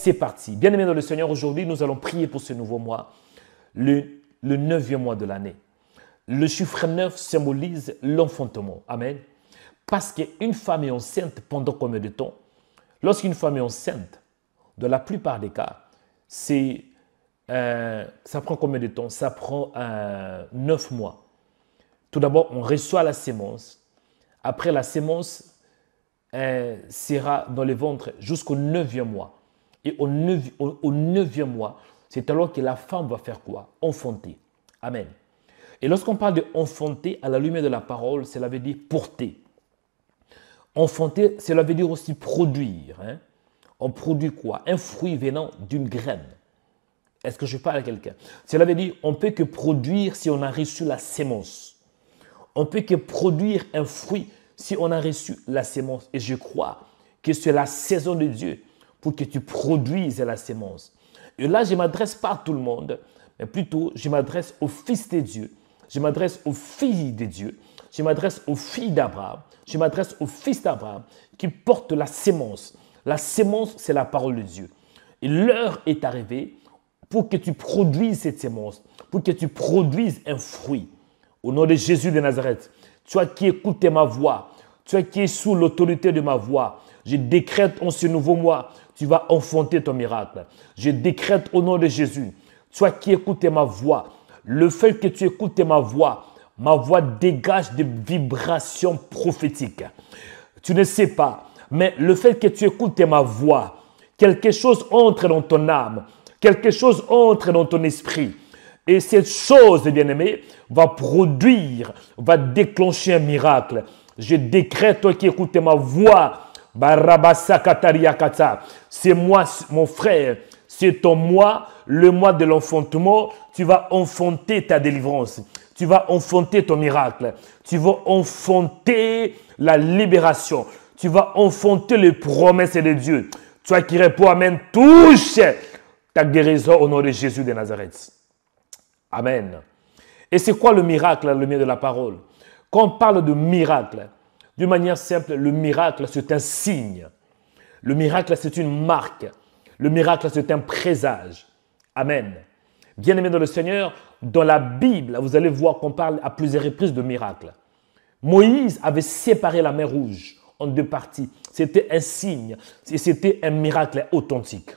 c'est parti. Bien-aimés dans le Seigneur, aujourd'hui, nous allons prier pour ce nouveau mois, le 9e mois de l'année. Le chiffre 9 symbolise l'enfantement. Amen. Parce qu'une femme est enceinte pendant combien de temps? Lorsqu'une femme est enceinte, dans la plupart des cas, ça prend combien de temps? Ça prend 9 mois. Tout d'abord, on reçoit la sémence. Après, la sémence sera dans le ventre jusqu'au 9e mois. Et au 9e mois, c'est alors que la femme va faire quoi? Enfanter. Amen. Et lorsqu'on parle de enfanter, à la lumière de la parole, cela veut dire porter. Enfanter, cela veut dire aussi produire. Hein? On produit quoi? Un fruit venant d'une graine. Est-ce que je parle à quelqu'un? Cela veut dire on ne peut que produire si on a reçu la sémence. On ne peut que produire un fruit si on a reçu la sémence. Et je crois que c'est la saison de Dieu pour que tu produises la sémence. Et là, je ne m'adresse pas à tout le monde, mais plutôt, je m'adresse aux fils de Dieu. Je m'adresse aux filles de Dieu. Je m'adresse aux filles d'Abraham. Je m'adresse aux fils d'Abraham qui portent la sémence. La sémence, c'est la parole de Dieu. Et l'heure est arrivée pour que tu produises cette sémence, pour que tu produises un fruit. Au nom de Jésus de Nazareth, toi qui écoutes ma voix, toi qui es sous l'autorité de ma voix, je décrète en ce nouveau mois, tu vas enfanter ton miracle. Je décrète au nom de Jésus, toi qui écoutes ma voix, le fait que tu écoutes ma voix dégage des vibrations prophétiques. Tu ne sais pas, mais le fait que tu écoutes ma voix, quelque chose entre dans ton âme, quelque chose entre dans ton esprit. Et cette chose, bien-aimé, va produire, va déclencher un miracle. Je décrète, toi qui écoutes ma voix, c'est moi, mon frère, c'est ton mois, le mois de l'enfantement. Tu vas enfanter ta délivrance. Tu vas enfanter ton miracle. Tu vas enfanter la libération. Tu vas enfanter les promesses de Dieu. Toi qui réponds Amen, touche ta guérison au nom de Jésus de Nazareth. Amen. Et c'est quoi le miracle à la lumière de la parole? Quand on parle de miracle, d'une manière simple, le miracle, c'est un signe. Le miracle, c'est une marque. Le miracle, c'est un présage. Amen. Bien-aimés dans le Seigneur, dans la Bible, vous allez voir qu'on parle à plusieurs reprises de miracles. Moïse avait séparé la mer Rouge en deux parties. C'était un signe et c'était un miracle authentique.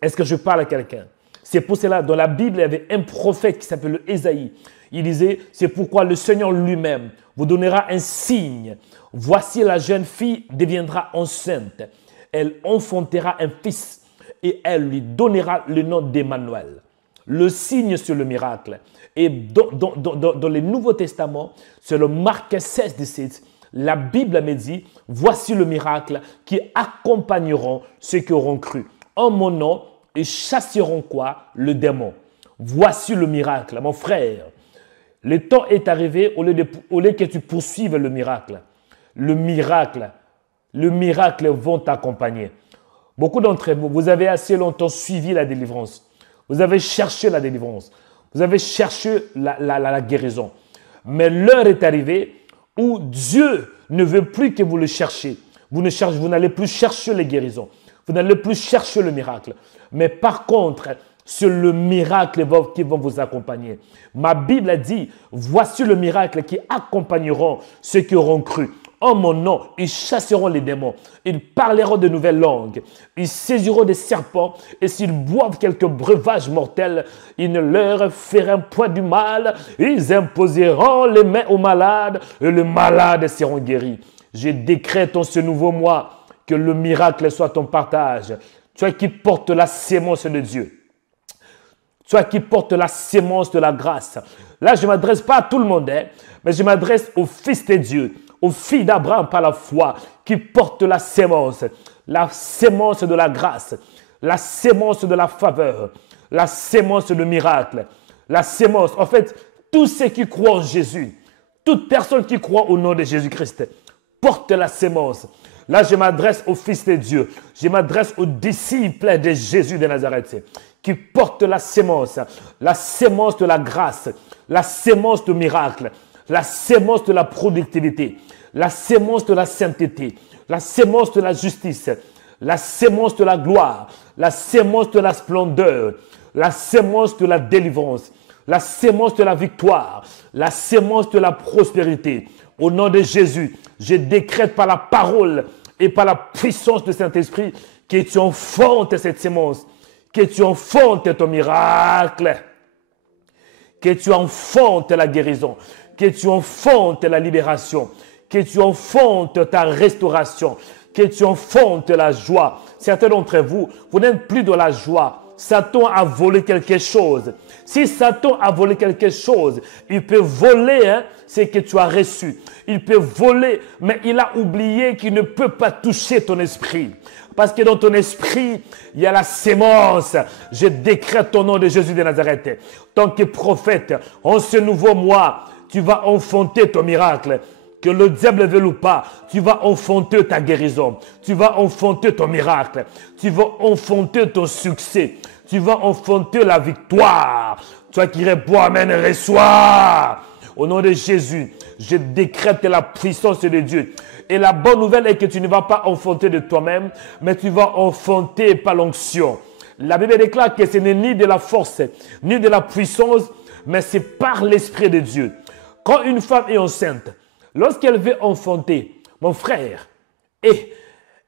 Est-ce que je parle à quelqu'un? C'est pour cela, dans la Bible, il y avait un prophète qui s'appelle Ésaïe. Il disait, c'est pourquoi le Seigneur lui-même vous donnera un signe. Voici la jeune fille deviendra enceinte. Elle enfantera un fils et elle lui donnera le nom d'Emmanuel. Le signe sur le miracle. Et dans le Nouveau Testament, c'est le Marc 16, 17, la Bible me dit, voici le miracle qui accompagneront ceux qui auront cru. En mon nom, ils chasseront quoi? Le démon. Voici le miracle, mon frère. Le temps est arrivé au lieu que tu poursuives le miracle. Le miracle vont t'accompagner. Beaucoup d'entre vous, vous avez assez longtemps suivi la délivrance. Vous avez cherché la délivrance. Vous avez cherché la guérison. Mais l'heure est arrivée où Dieu ne veut plus que vous le cherchiez. Vous n'allez plus chercher les guérisons. Vous n'allez plus chercher le miracle. Mais par contre, c'est le miracle qui va vous accompagner. Ma Bible a dit, voici le miracle qui accompagneront ceux qui auront cru. En mon nom, ils chasseront les démons. Ils parleront de nouvelles langues. Ils saisiront des serpents. Et s'ils boivent quelques breuvages mortels, ils ne leur feront point du mal. Ils imposeront les mains aux malades et les malades seront guéris. Je décrète en ce nouveau mois que le miracle soit ton partage. Toi qui portes la sémence de Dieu. Toi qui portes la sémence de la grâce. Là, je ne m'adresse pas à tout le monde, mais je m'adresse aux fils de Dieu, aux filles d'Abraham par la foi, qui portent la sémence de la grâce, la sémence de la faveur, la sémence de miracle, la sémence. En fait, tous ceux qui croient en Jésus, toute personne qui croit au nom de Jésus-Christ, porte la sémence. Là, je m'adresse aux fils de Dieu. Je m'adresse aux disciples de Jésus de Nazareth qui portent la sémence de la grâce, la sémence de miracle, la sémence de la productivité, la sémence de la sainteté, la sémence de la justice, la sémence de la gloire, la sémence de la splendeur, la sémence de la délivrance, la sémence de la victoire, la sémence de la prospérité. Au nom de Jésus, je décrète par la parole et par la puissance du Saint-Esprit que tu enfantes cette sémence, que tu enfantes ton miracle, que tu enfantes la guérison, que tu enfantes la libération, que tu enfantes ta restauration, que tu enfantes la joie. Certains d'entre vous, vous n'êtes plus dans la joie. Satan a volé quelque chose. Si Satan a volé quelque chose, il peut voler ce que tu as reçu. Il peut voler, mais il a oublié qu'il ne peut pas toucher ton esprit. Parce que dans ton esprit, il y a la sémence. Je décrète au nom de Jésus de Nazareth. Tant que prophète, en ce nouveau mois, tu vas enfanter ton miracle. Que le diable veuille ou pas, tu vas enfanter ta guérison. Tu vas enfanter ton miracle. Tu vas enfanter ton succès. Tu vas enfanter la victoire. Toi qui réponds Amen, reçois. Au nom de Jésus, je décrète la puissance de Dieu. Et la bonne nouvelle est que tu ne vas pas enfanter de toi-même, mais tu vas enfanter par l'onction. La Bible déclare que ce n'est ni de la force, ni de la puissance, mais c'est par l'Esprit de Dieu. Quand une femme est enceinte, lorsqu'elle veut enfanter, mon frère, et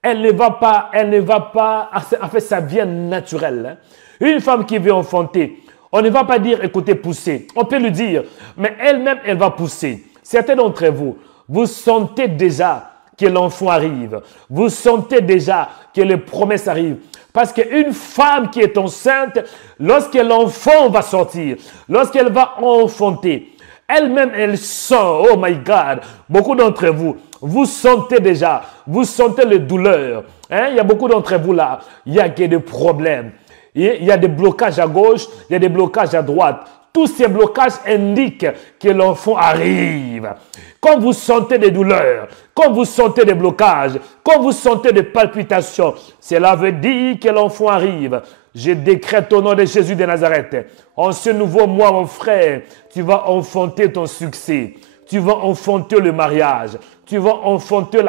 elle ne va pas, en fait, ça vient naturel. Une femme qui veut enfanter, on ne va pas dire, écoutez, poussez. On peut lui dire, mais elle-même, elle va pousser. Certains d'entre vous, vous sentez déjà que l'enfant arrive. Vous sentez déjà que les promesses arrivent. Parce qu'une femme qui est enceinte, lorsque l'enfant va sortir, lorsqu'elle va enfanter, elle-même, elle sent, oh my God, beaucoup d'entre vous, vous sentez déjà, vous sentez les douleurs. Il y a beaucoup d'entre vous là, il y a des problèmes. Il y a des blocages à gauche, il y a des blocages à droite. Tous ces blocages indiquent que l'enfant arrive. Quand vous sentez des douleurs, quand vous sentez des blocages, quand vous sentez des palpitations, cela veut dire que l'enfant arrive. Je décrète au nom de Jésus de Nazareth. En ce nouveau mois, mon frère, tu vas enfanter ton succès. Tu vas enfanter le mariage. Tu vas enfanter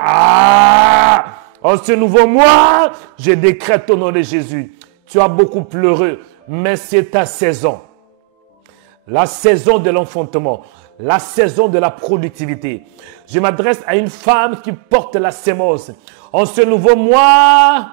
En ce nouveau mois, je décrète au nom de Jésus. Tu as beaucoup pleuré, mais c'est ta saison. La saison de l'enfantement, la saison de la productivité. Je m'adresse à une femme qui porte la sémence. En ce nouveau mois,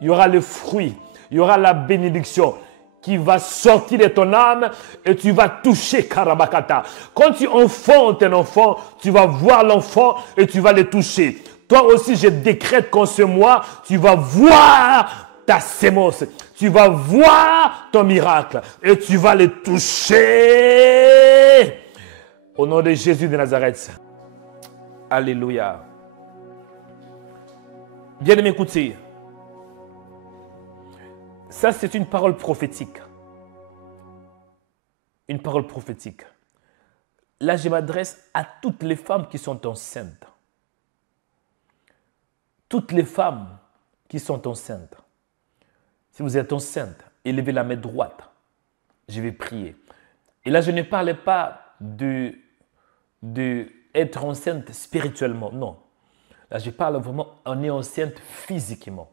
il y aura le fruit, il y aura la bénédiction qui va sortir de ton âme et tu vas toucher Karabakata. Quand tu enfantes un enfant, tu vas voir l'enfant et tu vas le toucher. Toi aussi, je décrète qu'en ce mois, tu vas voir ta sémence. Tu vas voir ton miracle et tu vas le toucher. Au nom de Jésus de Nazareth. Alléluia. Bien de m'écouter. Ça, c'est une parole prophétique. Une parole prophétique. Là, je m'adresse à toutes les femmes qui sont enceintes. Toutes les femmes qui sont enceintes. Si vous êtes enceinte, élevez la main droite. Je vais prier. Et là, je ne parle pas de être enceinte spirituellement. Non. Là, je parle vraiment, on est enceinte physiquement.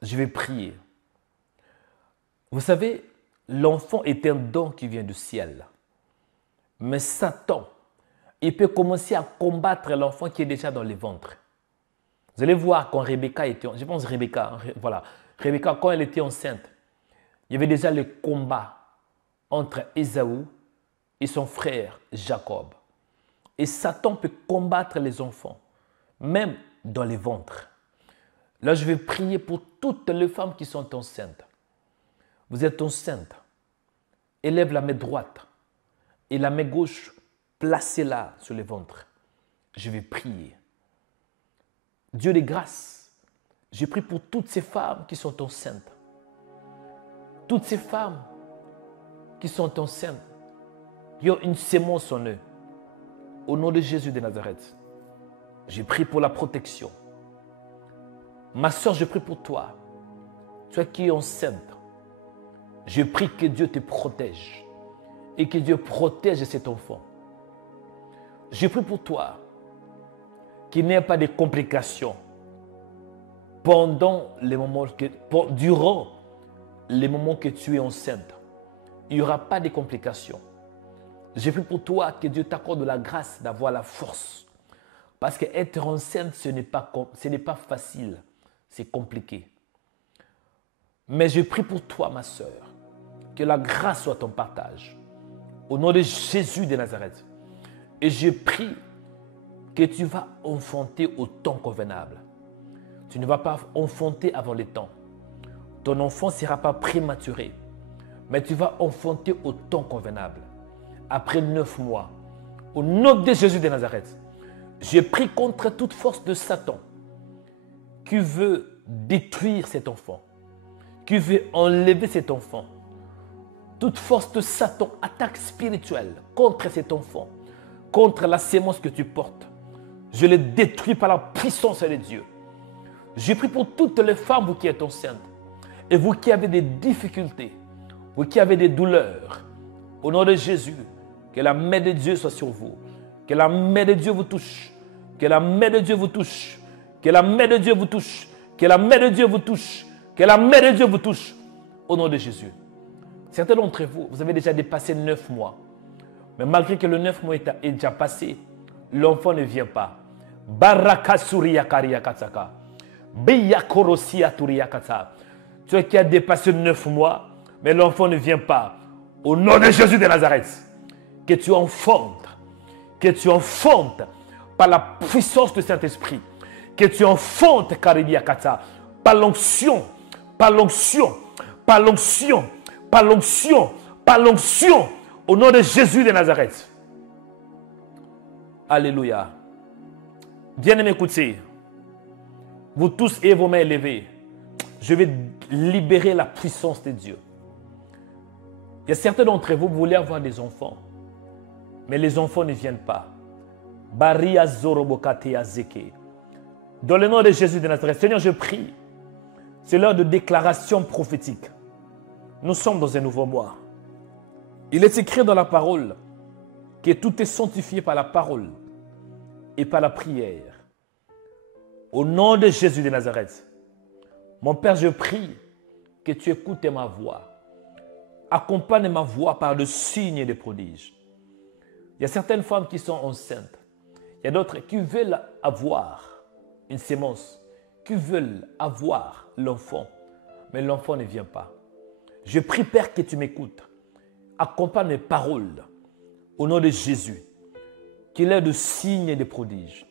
Je vais prier. Vous savez, l'enfant est un don qui vient du ciel. Mais Satan, il peut commencer à combattre l'enfant qui est déjà dans le ventre. Vous allez voir quand Rebecca était, je pense Rebecca, voilà. Rebecca, quand elle était enceinte, il y avait déjà le combat entre Ésaü et son frère Jacob. Et Satan peut combattre les enfants, même dans les ventres. Là, je vais prier pour toutes les femmes qui sont enceintes. Vous êtes enceinte. Élève la main droite et la main gauche, placez-la sur le ventre. Je vais prier. Dieu de grâce, je prie pour toutes ces femmes qui sont enceintes. Toutes ces femmes qui sont enceintes, qui ont une sémence en eux. Au nom de Jésus de Nazareth, je prie pour la protection. Ma soeur, je prie pour toi. Toi qui es enceinte, je prie que Dieu te protège et que Dieu protège cet enfant. Je prie pour toi qu'il n'y ait pas de complications. durant les moments que tu es enceinte, il n'y aura pas de complications. J'ai pris pour toi que Dieu t'accorde la grâce d'avoir la force. Parce qu'être enceinte, ce n'est pas facile. C'est compliqué. Mais je prie pour toi, ma sœur, que la grâce soit ton partage. Au nom de Jésus de Nazareth. Et je prie que tu vas enfanter au temps convenable. Tu ne vas pas enfanter avant le temps. Ton enfant ne sera pas prématuré. Mais tu vas enfanter au temps convenable. Après 9 mois. Au nom de Jésus de Nazareth. Je prie contre toute force de Satan qui veut détruire cet enfant, qui veut enlever cet enfant. Toute force de Satan, attaque spirituelle contre cet enfant, contre la sémence que tu portes. Je les détruis par la puissance de Dieu. Je prie pour toutes les femmes, vous qui êtes enceintes, et vous qui avez des difficultés, vous qui avez des douleurs. Au nom de Jésus, que la main de Dieu soit sur vous. Que la main de Dieu vous touche. Que la main de Dieu vous touche. Que la main de Dieu vous touche. Que la main de Dieu vous touche. Que la main de Dieu vous touche. Au nom de Jésus. Certains d'entre vous, vous avez déjà dépassé 9 mois. Mais malgré que le 9 mois est déjà passé, l'enfant ne vient pas. Tu qui as dépassé 9 mois, mais l'enfant ne vient pas. Au nom de Jésus de Nazareth, que tu enfantes par la puissance du Saint-Esprit, que tu enfantes Karibiakata, par l'onction, au nom de Jésus de Nazareth. Alléluia. Bien-aimés, écoutez, vous tous ayez vos mains élevées. Je vais libérer la puissance de Dieu. Il y a certains d'entre vous, vous voulez avoir des enfants, mais les enfants ne viennent pas. Baria Zorobokatea Zeke. Dans le nom de Jésus de Nazareth, Seigneur, je prie. C'est l'heure de déclaration prophétique. Nous sommes dans un nouveau mois. Il est écrit dans la parole que tout est sanctifié par la parole et par la prière. Au nom de Jésus de Nazareth, mon Père, je prie que tu écoutes ma voix. Accompagne ma voix par le signe et des prodiges. Il y a certaines femmes qui sont enceintes. Il y a d'autres qui veulent avoir une sémence, qui veulent avoir l'enfant, mais l'enfant ne vient pas. Je prie, Père, que tu m'écoutes. Accompagne mes paroles au nom de Jésus. Qu'il ait de signes et de prodiges,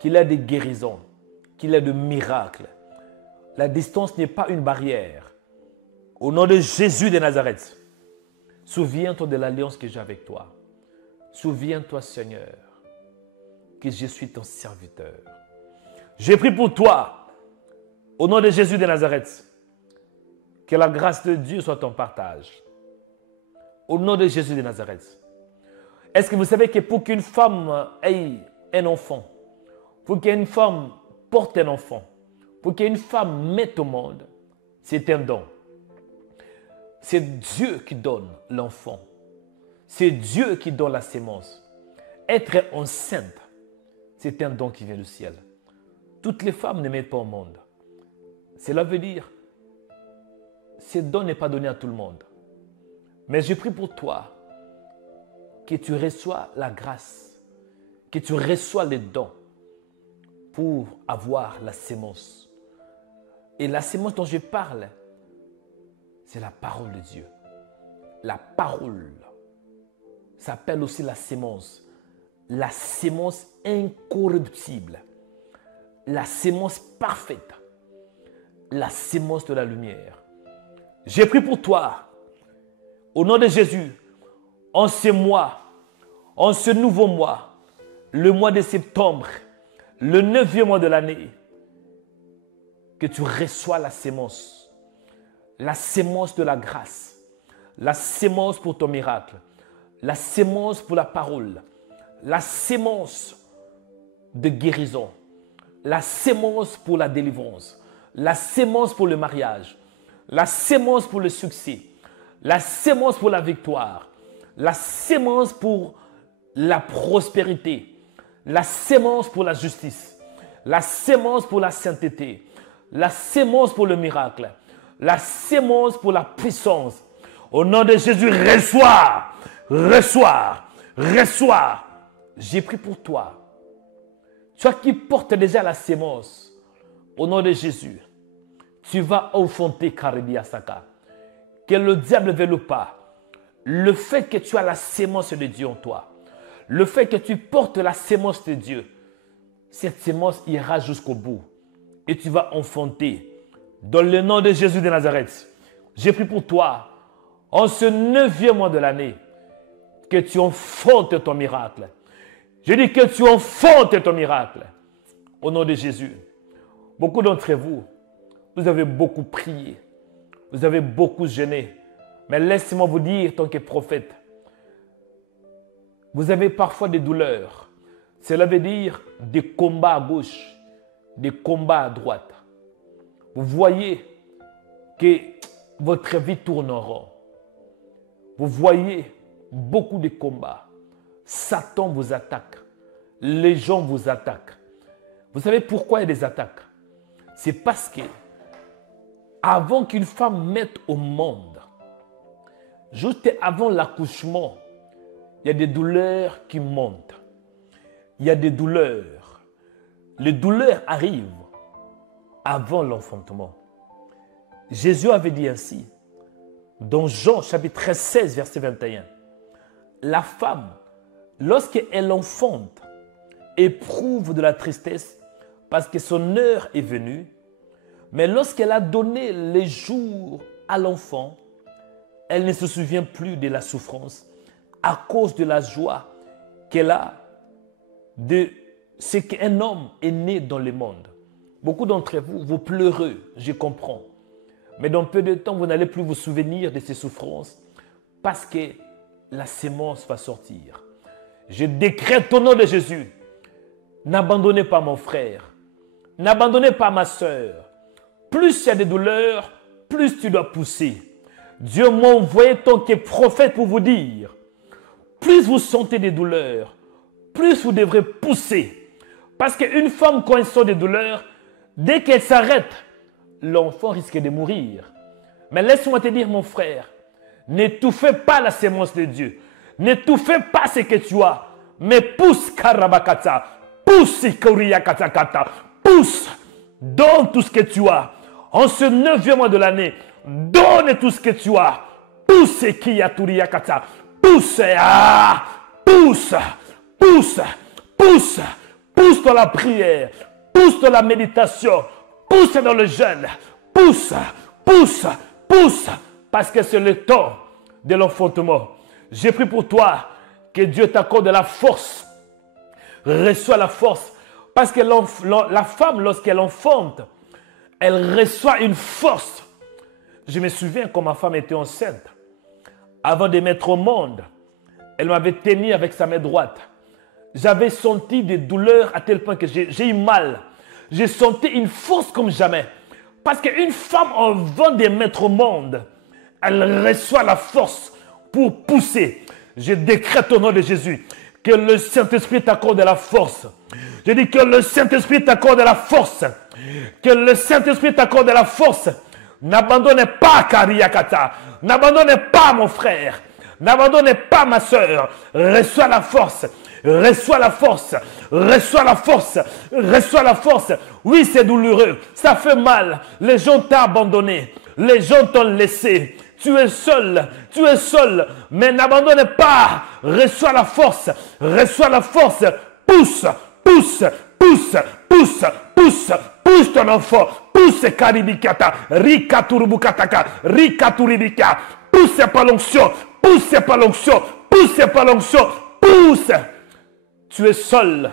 qu'il ait de guérisons, qu'il ait de miracles. La distance n'est pas une barrière. Au nom de Jésus de Nazareth, souviens-toi de l'alliance que j'ai avec toi. Souviens-toi, Seigneur, que je suis ton serviteur. J'ai pris pour toi, au nom de Jésus de Nazareth, que la grâce de Dieu soit ton partage. Au nom de Jésus de Nazareth. Est-ce que vous savez que pour qu'une femme ait un enfant, pour qu'une femme porte un enfant, pour qu'une femme mette au monde, c'est un don. C'est Dieu qui donne l'enfant. C'est Dieu qui donne la sémence. Être enceinte, c'est un don qui vient du ciel. Toutes les femmes ne mettent pas au monde. Cela veut dire, ce don n'est pas donné à tout le monde. Mais je prie pour toi que tu reçois la grâce, que tu reçois les dons pour avoir la sémence. Et la sémence dont je parle, c'est la parole de Dieu. La parole s'appelle aussi la sémence. La sémence incorruptible. La sémence parfaite. La sémence de la lumière. J'ai pris pour toi, au nom de Jésus, en ce mois, en ce nouveau mois, le mois de septembre, le 9e mois de l'année, que tu reçois la sémence de la grâce, la sémence pour ton miracle, la sémence pour la parole, la sémence de guérison, la sémence pour la délivrance, la sémence pour le mariage, la sémence pour le succès, la sémence pour la victoire, la sémence pour la prospérité, la sémence pour la justice, la sémence pour la sainteté, la sémence pour le miracle, la sémence pour la puissance. Au nom de Jésus, reçois, reçois, reçois. J'ai pris pour toi. Toi qui portes déjà la sémence, au nom de Jésus, tu vas enfanter Karibiasaka. Que le diable ne veuille pas. Le fait que tu as la sémence de Dieu en toi, le fait que tu portes la sémence de Dieu, cette sémence ira jusqu'au bout. Et tu vas enfanter. Dans le nom de Jésus de Nazareth, j'ai pris pour toi, en ce 9e mois de l'année, que tu enfantes ton miracle. Je dis que tu enfantes ton miracle. Au nom de Jésus. Beaucoup d'entre vous, vous avez beaucoup prié. Vous avez beaucoup jeûné. Mais laissez-moi vous dire, tant que prophète, vous avez parfois des douleurs. Cela veut dire des combats à gauche, des combats à droite. Vous voyez que votre vie tourne en rond. Vous voyez beaucoup de combats. Satan vous attaque. Les gens vous attaquent. Vous savez pourquoi il y a des attaques? C'est parce que avant qu'une femme mette au monde, juste avant l'accouchement, il y a des douleurs qui montent. Il y a des douleurs. Les douleurs arrivent avant l'enfantement. Jésus avait dit ainsi, dans Jean chapitre 16, verset 21, la femme, lorsqu'elle enfante, éprouve de la tristesse parce que son heure est venue, mais lorsqu'elle a donné les jours à l'enfant, elle ne se souvient plus de la souffrance à cause de la joie qu'elle a de ce qu'un homme est né dans le monde. Beaucoup d'entre vous, vous pleurez, je comprends. Mais dans peu de temps, vous n'allez plus vous souvenir de ces souffrances parce que la sémence va sortir. Je décrète au nom de Jésus, n'abandonnez pas mon frère, n'abandonnez pas ma soeur. Plus il y a des douleurs, plus tu dois pousser. Dieu m'a envoyé tant que prophète pour vous dire, plus vous sentez des douleurs, plus vous devrez pousser. Parce qu'une femme, quand elle sent des douleurs, dès qu'elle s'arrête, l'enfant risque de mourir. Mais laisse-moi te dire, mon frère, n'étouffez pas la sémence de Dieu. N'étouffez pas ce que tu as. Mais pousse, Karabakata. Pousse, Kauriyakatakata. Pousse. Donne tout ce que tu as. En ce 9e mois de l'année, donne tout ce que tu as. Pousse, Kiyaturiyakata. Pousse. Pousse. Pousse. Pousse. Pousse dans la prière. Pousse dans la méditation. Pousse dans le jeûne. Pousse. Pousse. Pousse. Parce que c'est le temps de l'enfantement. J'ai pris pour toi que Dieu t'accorde la force. Reçois la force. Parce que la femme, lorsqu'elle enfante, elle reçoit une force. Je me souviens quand ma femme était enceinte. Avant de mettre au monde, elle m'avait tenu avec sa main droite. J'avais senti des douleurs à tel point que j'ai eu mal. J'ai senti une force comme jamais. Parce qu'une femme, avant de mettre au monde, elle reçoit la force pour pousser. Je décrète au nom de Jésus que le Saint-Esprit t'accorde la force. Je dis que le Saint-Esprit t'accorde la force. Que le Saint-Esprit t'accorde la force. N'abandonnez pas Kariyakata. N'abandonnez pas mon frère. N'abandonnez pas ma soeur. Reçois la force. Reçois la force. Reçois la force. Reçois la force. Oui, c'est douloureux. Ça fait mal. Les gens t'ont abandonné. Les gens t'ont laissé. Tu es seul. Tu es seul. Mais n'abandonne pas. Reçois la force. Reçois la force. Pousse. Pousse. Pousse. Pousse. Pousse. Pousse ton enfant. Pousse Karibikata. Rikaturubukataka. Rikaturibika. Pousse par l'onction. Pousse par l'onction. Pousse par l'onction. Pousse. Tu es seul.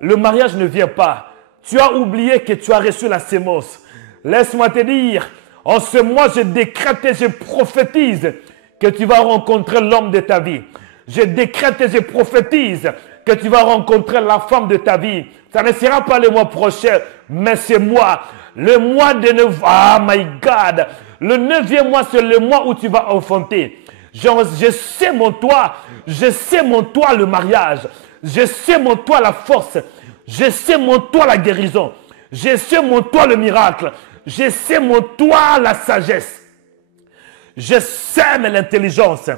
Le mariage ne vient pas. Tu as oublié que tu as reçu la sémence. Laisse-moi te dire, en ce mois, je décrète et je prophétise que tu vas rencontrer l'homme de ta vie. Je décrète et je prophétise que tu vas rencontrer la femme de ta vie. Ça ne sera pas le mois prochain, mais c'est moi. Le mois de 9. Ah, my God. Le 9e mois, c'est le mois où tu vas enfanter. Je sais mon toit. Je sais mon toit le mariage. Je sais mon toit la force. Je sais mon toit la guérison. Je sème en toi le miracle. Je sème en toi la sagesse. Je sème l'intelligence.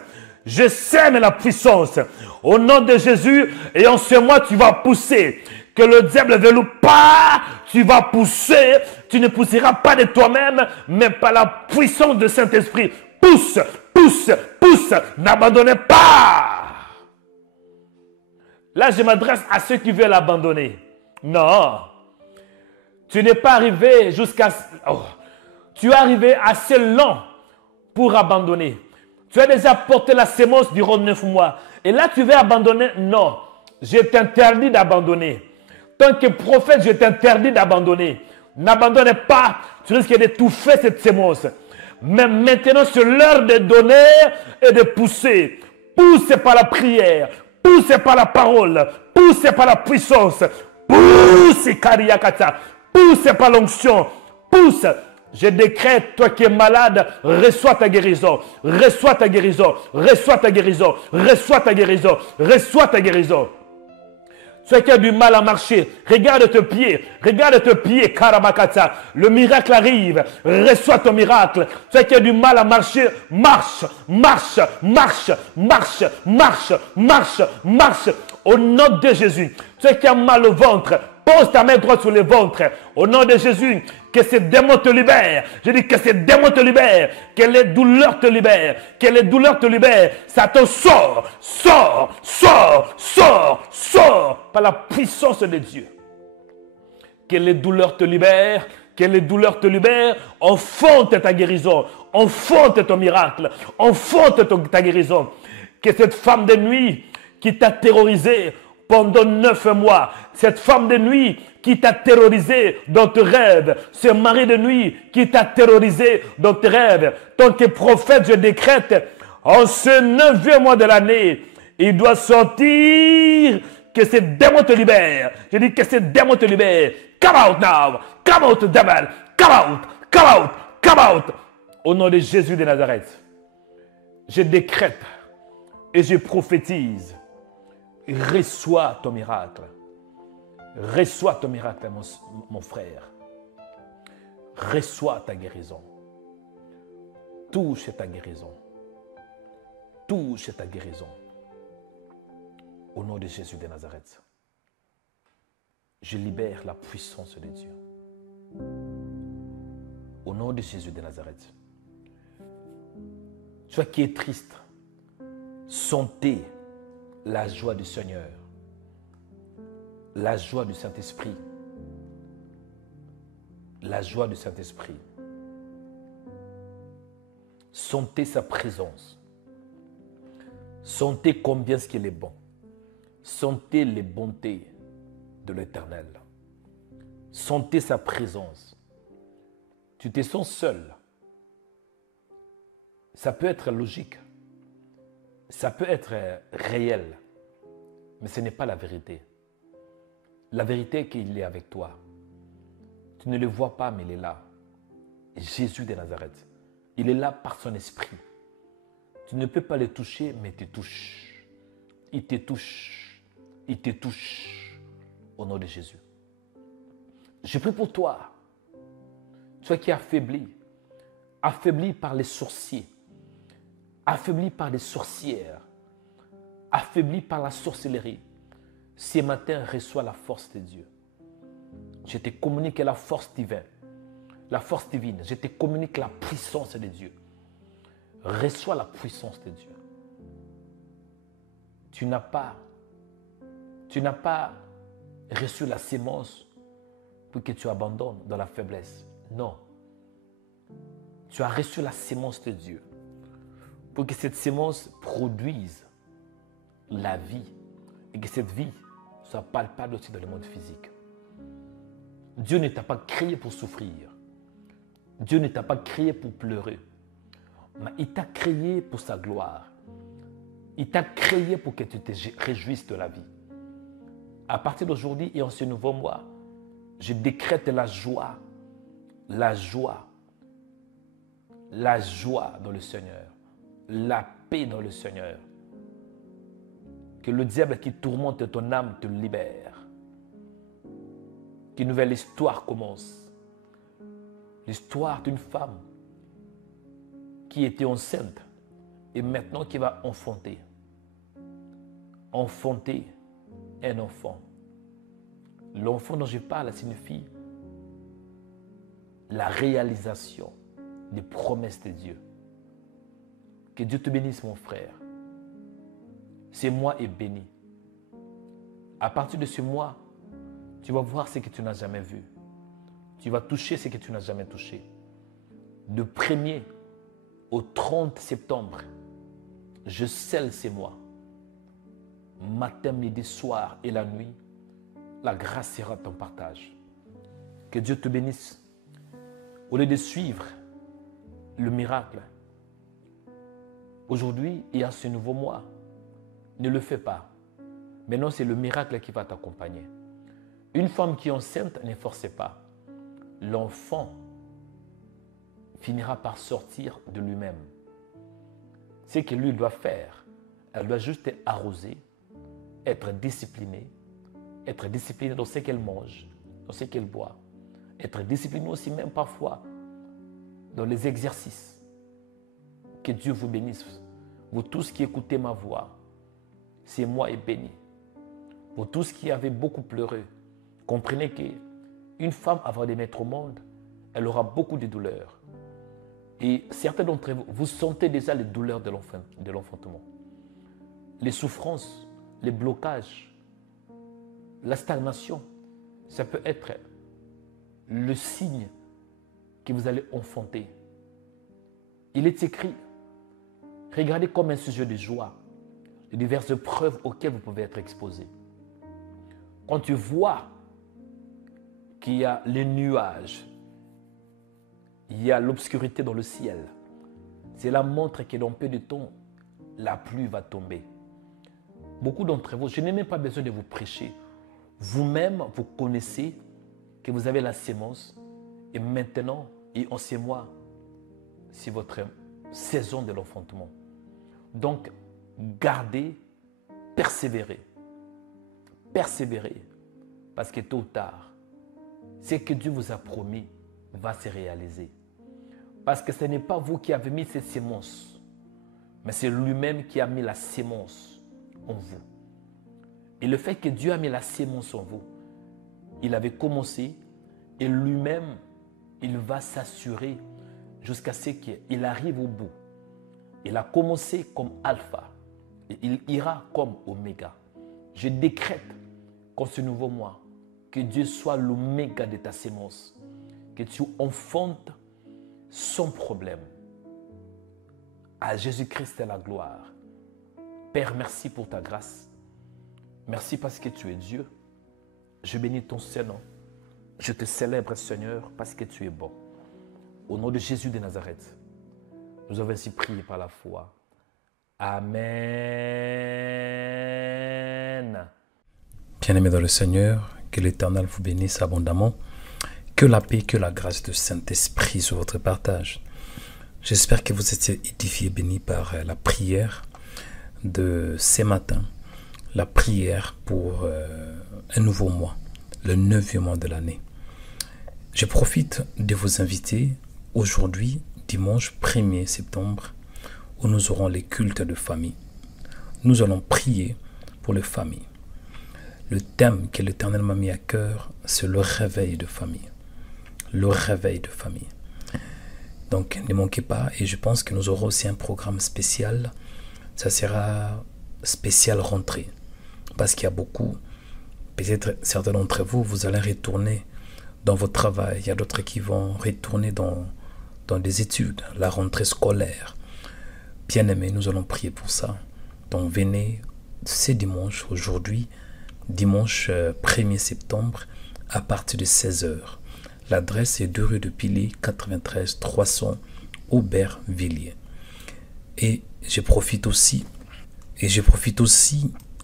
Je sème la puissance. Au nom de Jésus, et en ce mois, tu vas pousser. Que le diable ne veut pas, tu vas pousser. Tu ne pousseras pas de toi-même, mais par la puissance du Saint-Esprit. Pousse, pousse, pousse. N'abandonnez pas. Là, je m'adresse à ceux qui veulent abandonner. Non. Tu n'es pas arrivé jusqu'à... Oh. Tu es arrivé assez lent pour abandonner. Tu as déjà porté la sémence durant 9 mois. Et là, tu veux abandonner? Non. Je t'interdis d'abandonner. Tant que prophète, je t'interdis d'abandonner. N'abandonne pas. Tu risques d'étouffer cette sémence. Mais maintenant, c'est l'heure de donner et de pousser. Pousse par la prière. Pousse par la parole. Pousse par la puissance. Pousse, Kariyakata. Pousse par l'onction. Pousse. Je décrète, toi qui es malade, reçois ta guérison. Reçois ta guérison. Reçois ta guérison. Reçois ta guérison. Reçois ta guérison. Toi qui as du mal à marcher, regarde tes pieds, Karabakata. Le miracle arrive. Reçois ton miracle. Toi qui as du mal à marcher, marche, marche, marche, marche, marche, marche, marche. Au nom de Jésus. Toi qui as mal au ventre, pose ta main droite sur le ventre. Au nom de Jésus, que ces démons te libèrent. Je dis que ces démons te libèrent. Que les douleurs te libèrent. Que les douleurs te libèrent. Ça te sort, sort, sort, sort, sort. Par la puissance de Dieu. Que les douleurs te libèrent. Que les douleurs te libèrent. Enfonte ta guérison. Enfonte ton miracle. Enfonte ta guérison. Que cette femme de nuit qui t'a terrorisé pendant 9 mois, cette femme de nuit qui t'a terrorisé dans tes rêves, ce mari de nuit qui t'a terrorisé dans tes rêves, tant que prophète, je décrète, en ce 9e mois de l'année, il doit sortir, que ces démons te libèrent. Je dis que ces démons te libèrent. Come out now, come out devil, come out, come out, come out. Au nom de Jésus de Nazareth, je décrète et je prophétise. Reçois ton miracle. Reçois ton miracle, mon frère. Reçois ta guérison. Touche ta guérison. Touche ta guérison. Au nom de Jésus de Nazareth, je libère la puissance de Dieu. Au nom de Jésus de Nazareth, toi qui es triste, sentez la joie du Seigneur, la joie du Saint-Esprit, la joie du Saint-Esprit. Sentez sa présence. Sentez combien ce qu'il est bon. Sentez les bontés de l'Éternel. Sentez sa présence. Tu te sens seul. Ça peut être logique. Ça peut être réel, mais ce n'est pas la vérité. La vérité est qu'il est avec toi. Tu ne le vois pas, mais il est là. Jésus de Nazareth. Il est là par son esprit. Tu ne peux pas le toucher, mais il te touche. Il te touche. Il te touche. Au nom de Jésus. Je prie pour toi. Toi qui es affaibli. Affaibli par les sorciers. Affaibli par les sorcières, affaibli par la sorcellerie, ce matin, reçois la force de Dieu. Je te communique la force divine. La force divine. Je te communique la puissance de Dieu. Reçois la puissance de Dieu. Tu n'as pas reçu la sémence pour que tu abandonnes dans la faiblesse. Non. Tu as reçu la sémence de Dieu pour que cette sémence produise la vie et que cette vie soit palpable aussi dans le monde physique. Dieu ne t'a pas créé pour souffrir. Dieu ne t'a pas créé pour pleurer. Mais il t'a créé pour sa gloire. Il t'a créé pour que tu te réjouisses de la vie. À partir d'aujourd'hui et en ce nouveau mois, je décrète la joie dans le Seigneur. La paix dans le Seigneur. Que le diable qui tourmente ton âme te libère. qu'une nouvelle histoire commence. L'histoire d'une femme qui était enceinte et maintenant qui va enfanter. Enfanter un enfant. L'enfant dont je parle signifie la réalisation des promesses de Dieu. Que Dieu te bénisse, mon frère. Ce mois est béni. À partir de ce mois, tu vas voir ce que tu n'as jamais vu. Tu vas toucher ce que tu n'as jamais touché. Du 1er au 30 septembre, je scelle ces mois. Matin, midi, soir et la nuit, la grâce sera ton partage. Que Dieu te bénisse. Au lieu de suivre le miracle, aujourd'hui, il y a ce nouveau mois. Ne le fais pas. Maintenant, c'est le miracle qui va t'accompagner. Une femme qui est enceinte, ne forcez pas. L'enfant finira par sortir de lui-même. Ce que lui doit faire, elle doit juste arroser, être disciplinée dans ce qu'elle mange, dans ce qu'elle boit, être disciplinée aussi même parfois dans les exercices. Que Dieu vous bénisse. Vous tous qui écoutez ma voix, ce mois est béni. Vous tous qui avez beaucoup pleuré, comprenez qu'une femme avant de mettre au monde, elle aura beaucoup de douleurs. Et certains d'entre vous, vous sentez déjà les douleurs de l'enfantement. Les souffrances, les blocages, la stagnation, ça peut être le signe que vous allez enfanter. Il est écrit, regardez comme un sujet de joie, les diverses preuves auxquelles vous pouvez être exposés. Quand tu vois qu'il y a les nuages, il y a l'obscurité dans le ciel, cela montre que dans peu de temps, la pluie va tomber. Beaucoup d'entre vous, je n'ai même pas besoin de vous prêcher. Vous-même, vous connaissez que vous avez la sémence et maintenant, et en ces mois, c'est votre saison de l'enfantement. Donc, gardez, persévérez. Persévérez, parce que tôt ou tard, ce que Dieu vous a promis va se réaliser. Parce que ce n'est pas vous qui avez mis cette sémence, mais c'est lui-même qui a mis la sémence en vous. Et le fait que Dieu a mis la sémence en vous, il avait commencé et lui-même, il va s'assurer jusqu'à ce qu'il arrive au bout. Il a commencé comme alpha et il ira comme oméga. Je décrète qu'en ce nouveau mois, que Dieu soit l'oméga de ta sémence, que tu enfantes sans problème. À Jésus-Christ est la gloire. Père, merci pour ta grâce. Merci parce que tu es Dieu. Je bénis ton Saint-Nom. Je te célèbre, Seigneur, parce que tu es bon. Au nom de Jésus de Nazareth, nous avons ainsi prié par la foi. Amen. Bien-aimés dans le Seigneur, que l'Éternel vous bénisse abondamment. Que la paix, que la grâce du Saint-Esprit sur votre partage. J'espère que vous étiez édifiés, bénis par la prière de ce matin. La prière pour un nouveau mois, le 9e mois de l'année. Je profite de vous inviter aujourd'hui, dimanche 1er septembre, où nous aurons les cultes de famille. Nous allons prier pour les familles. Le thème que l'Éternel m'a mis à cœur, c'est le réveil de famille. Le réveil de famille. Donc, ne manquez pas, et je pense que nous aurons aussi un programme spécial. Ça sera spécial rentrée. Parce qu'il y a beaucoup, peut-être certains d'entre vous, vous allez retourner dans votre travail. Il y a d'autres qui vont retourner dans des études, la rentrée scolaire. Bien-aimés, nous allons prier pour ça. Donc venez, c'est dimanche, aujourd'hui, dimanche 1er septembre, à partir de 16h. L'adresse est 2 rue de Pillé, 93 300, Aubervilliers. Et je profite aussi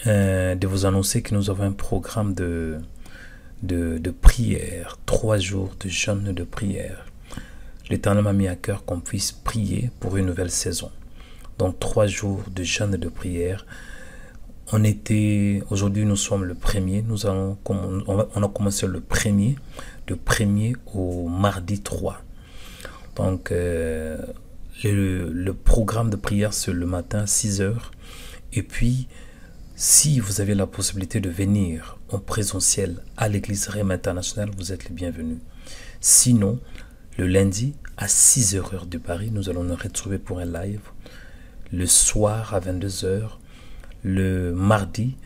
de vous annoncer que nous avons un programme de prière, 3 jours de jeûne de prière. L'Éternel m'a mis à cœur qu'on puisse prier pour une nouvelle saison. Donc 3 jours de jeûne de prière Aujourd'hui nous sommes le 1er, on a commencé le 1er, de 1er au mardi 3. Donc le programme de prière c'est le matin à 6h. Et puis, si vous avez la possibilité de venir en présentiel à l'église Rema International, vous êtes les bienvenus. Sinon, le lundi à 6h heure de Paris, nous allons nous retrouver pour un live. Le soir à 22h, le mardi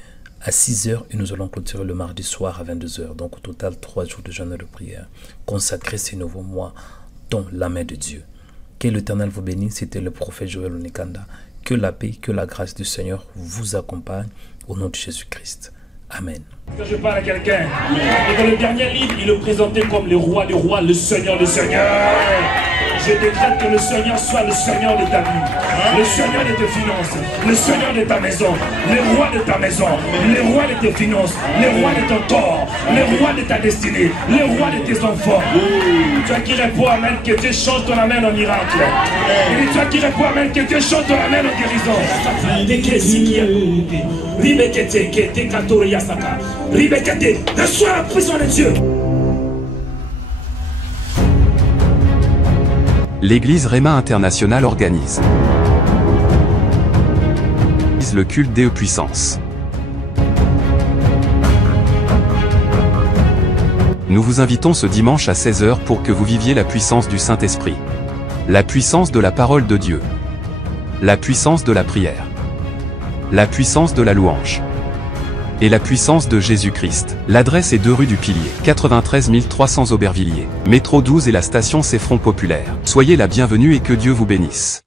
à 6h et nous allons clôturer le mardi soir à 22h. Donc au total 3 jours de jeûne et de prière. Consacrer ces nouveaux mois dans la main de Dieu. Que l'Éternel vous bénisse. C'était le prophète Joël Onikanda. Que la paix, que la grâce du Seigneur vous accompagne au nom de Jésus-Christ. Amen. Quand je parle à quelqu'un, et dans le dernier livre, il le présentait comme le roi des rois, le Seigneur des seigneurs. Je décrète que le Seigneur soit le Seigneur de ta vie, le Seigneur de tes finances, le Seigneur de ta maison, le roi de ta maison, le roi de tes finances, le roi de ton corps, le roi de ta destinée, le roi de tes enfants. Toi qui réponds Amen, que Dieu change ton Amen en miracle. Et toi qui réponds Amen, que Dieu change ton Amen en guérison. Reçois la puissance de Dieu. L'église Rema International organise le culte des puissances. Nous vous invitons ce dimanche à 16h pour que vous viviez la puissance du Saint-Esprit. La puissance de la parole de Dieu. La puissance de la prière. La puissance de la louange. Et la puissance de Jésus-Christ. L'adresse est 2 rue du Pilier, 93 300 Aubervilliers. Métro 12 et la station C'est Front Populaire. Soyez la bienvenue et que Dieu vous bénisse.